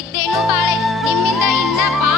ni te no.